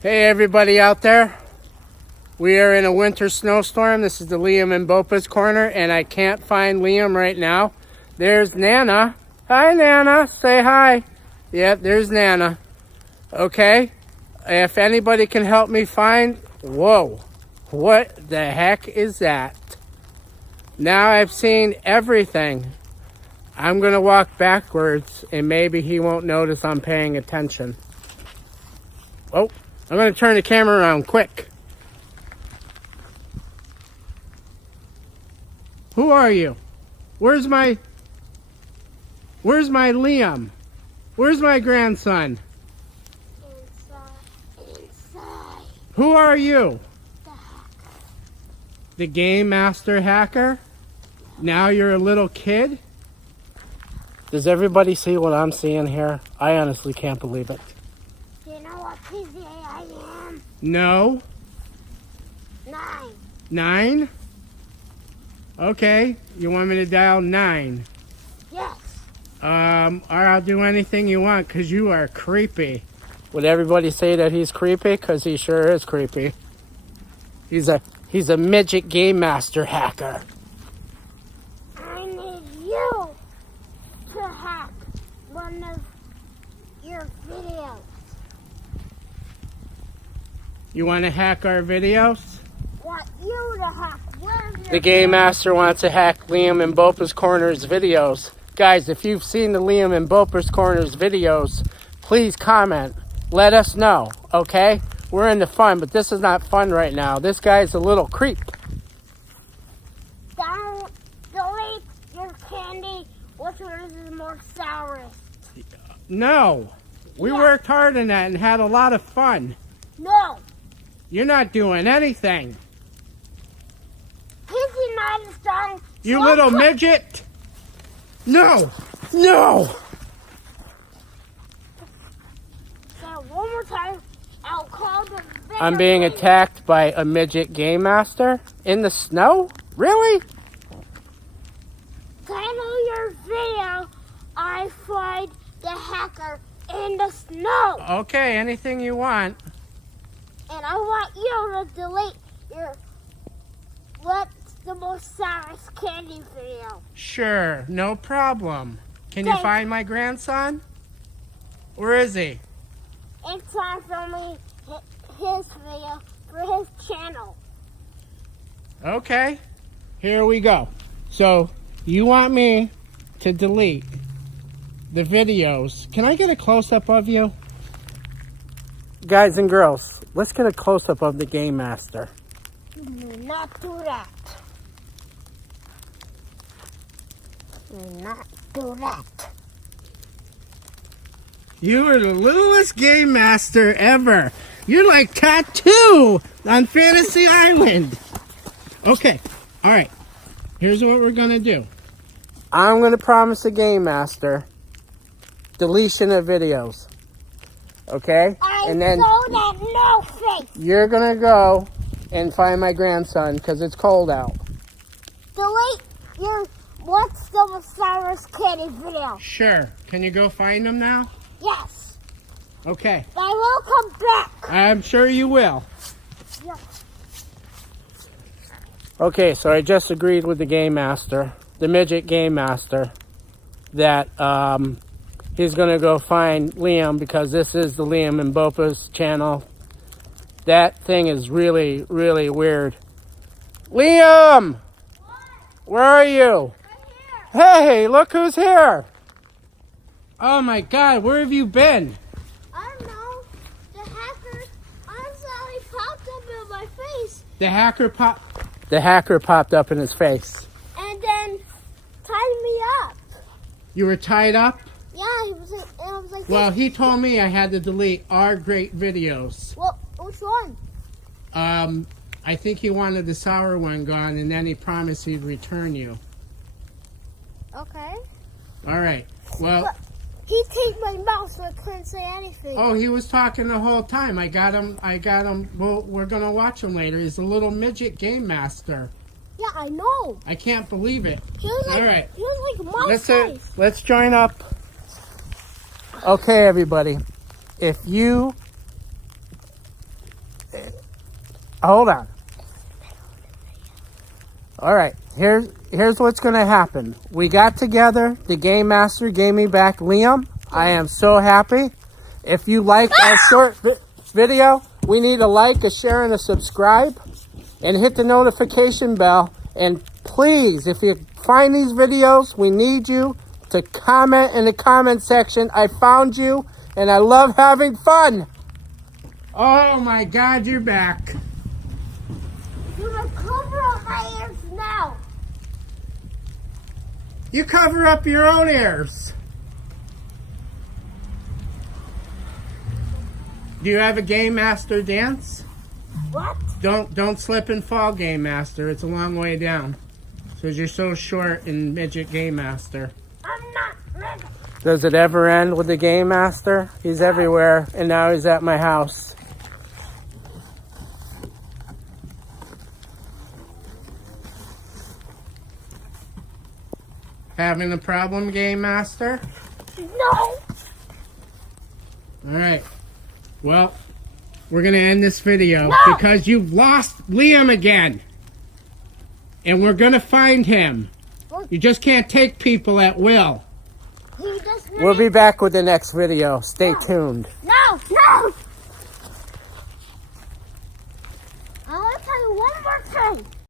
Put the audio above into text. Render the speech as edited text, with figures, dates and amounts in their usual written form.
Hey everybody out there. We are in a winter snowstorm. This is the Liam and Bopas corner and I can't find Liam right now. There's Nana. Hi Nana, say hi. Yep, there's Nana. Okay, if anybody can help me find, whoa, what the heck is that? Now I've seen everything. I'm gonna walk backwards and maybe he won't notice I'm paying attention. Oh, I'm gonna turn the camera around quick. Who are you? Where's my Liam? Where's my grandson? Inside. Who are you? The Game Master Hacker? Now you're a little kid? Does everybody see what I'm seeing here? I honestly can't believe it. Do you know what PZA I am? No? 9. 9? Okay, you want me to dial 9? Yes. Or I'll do anything you want because you are creepy. Would everybody say that he's creepy? Because he sure is creepy. He's a midget Game Master Hacker. I need you to hack one of your videos. You want to hack our videos? Want you to hack one of your The Game Master wants to hack Liam and Bopas Corners videos. Guys, if you've seen the Liam and Bopas Corners videos, please comment. Let us know, okay? We're into fun, but this is not fun right now. This guy's a little creep. Don't delete your candy. Which one is the more sourest? No. We worked hard on that and had a lot of fun. No. You're not doing anything. PZ not as strong. You little midget. No. No. So one more time, I'll call the video. I'm being attacked by a midget Game Master in the snow? Really? Title your video, I find the hacker in the snow. Okay, anything you want. And I want you to delete your what's the most sourest candy video. Sure, no problem. Can you find my grandson? Where is he? It's time for me his video for his channel. Okay, here we go. So, you want me to delete the videos. Can I get a close-up of you? Guys and girls, let's get a close-up of the Game Master. Do not do that. Do not do that. You are the littlest Game Master ever. You're like Tattoo on Fantasy Island. Okay, all right. Here's what we're going to do. I'm going to promise the Game Master deletion of videos. Okay? And then that no face. You're going to go and find my grandson because it's cold out. Delete your what's the most sourest candy video. Sure. Can you go find him now? Yes. Okay. I will come back. I'm sure you will. Yes. Okay, so I just agreed with the Game Master, the midget Game Master, that he's going to go find Liam because this is the Liam and Bopas channel. That thing is really, really weird. Liam! What? Where are you? Right here. Hey, look who's here! Oh my God, where have you been? I don't know. The hacker suddenly popped up in my face. The hacker popped up in his face. And then tied me up. You were tied up? Yeah, he was like, and I was like, Well, he told me I had to delete our great videos. well, which one? I think he wanted the sour one gone, and then he promised he'd return you. Okay. All right. Well, But he taped my mouth so I couldn't say anything. oh, he was talking the whole time. I got him. Well, we're going to watch him later. He's a little midget Game Master. Yeah, I know. I can't believe it. He was like, All right. He was like mouse size. Let's join up. Okay, everybody. If you Hold on. All right, here's what's gonna happen. We got together. The Game Master gave me back Liam. I am so happy. If you like our short video, we need a like, a share, and a subscribe. And hit the notification bell. And please, if you find these videos, we need you to comment in the comment section. I found you, and I love having fun. Oh my God, you're back. You will cover up my ears now. You cover up your own ears. Do you have a Game Master dance? What? Don't slip and fall, Game Master. It's a long way down. Because you're so short in midget Game Master. I'm not ready. Does it ever end with the Game Master? He's everywhere, and now he's at my house. Having a problem, Game Master? No. Alright. Well, we're going to end this video because you've lost Liam again. And we're going to find him. You just can't take people at will. We'll be back with the next video. Stay tuned. No. I want to tell you one more thing.